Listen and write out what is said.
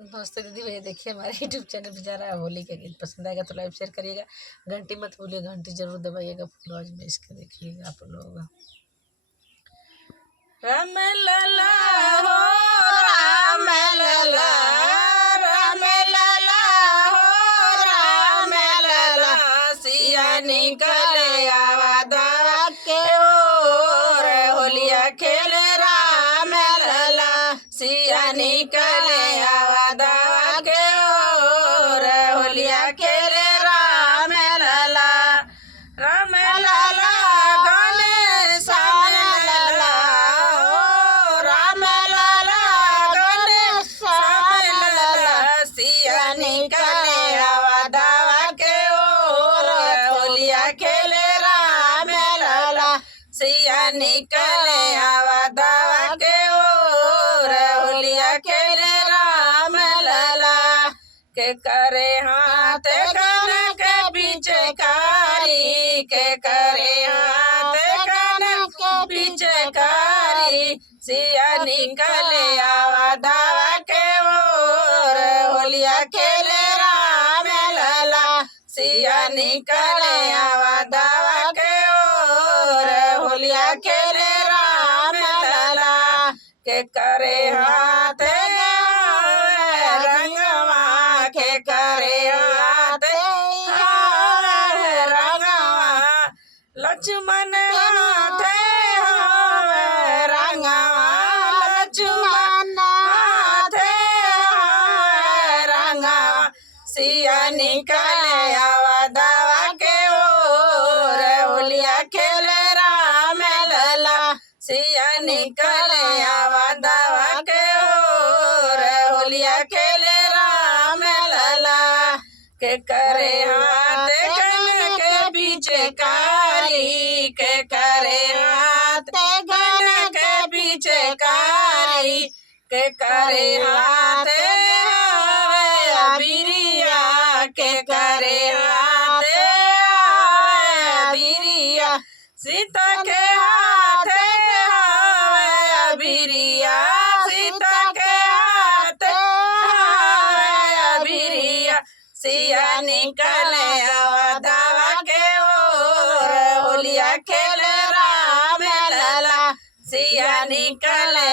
नमस्ते दीदी भैया, देखिए हमारे यूट्यूब चैनल पे जा रहा है होली का गीत। पसंद आएगा तो लाइक शेयर करिएगा, घंटी मत भूलिएगा, घंटी जरूर दबाइएगा। फुल आवाज में इसके देखिएगा आप लोग। राम लला हो, राम लला, राम लला हो, राम लला, सिया निकले आवादा के ओर, होलिया खेले राम लला, सिया निकले आवादा के ओर, होलिया खेले राम लला। राम लला गणेश लला, ओ राम लला गणेश लला, सिया निकले आवादा के ओर, होलिया खेले राम लला, सिया निकले आवादा के ओर, होलिया खेले राम लला। के करे हाथ कन के पीछे कारी, के करे हाथ कन के पीछे कारी, सिया निकले आवादा के ओर, होलिया खेले राम लला, सिया निकले आवादा के ओर, होलिया खेले राम लला। के करे हाथ रंगवा, के करे हाथ रंगवा, लक्ष्मण हाथ रंगवा, लक्ष्मण हाथ रंगवा, सिया निकले आवादा के ओर, होलिया खेले राम लला, सिया निकले आवादा के ओर, होलिया खेले राम लला। के करे हाथ कन के पीछे कारी, के करे हाथ कन के पीछे कारी, के करे हाथ बिरिया, के करे हाथ बिरिया, सीता के हाथ बिरिया, सीता के हाथ बिरिया, सिया निकले आवादा के ओर, होलिया खेले राम लला, सिया निकले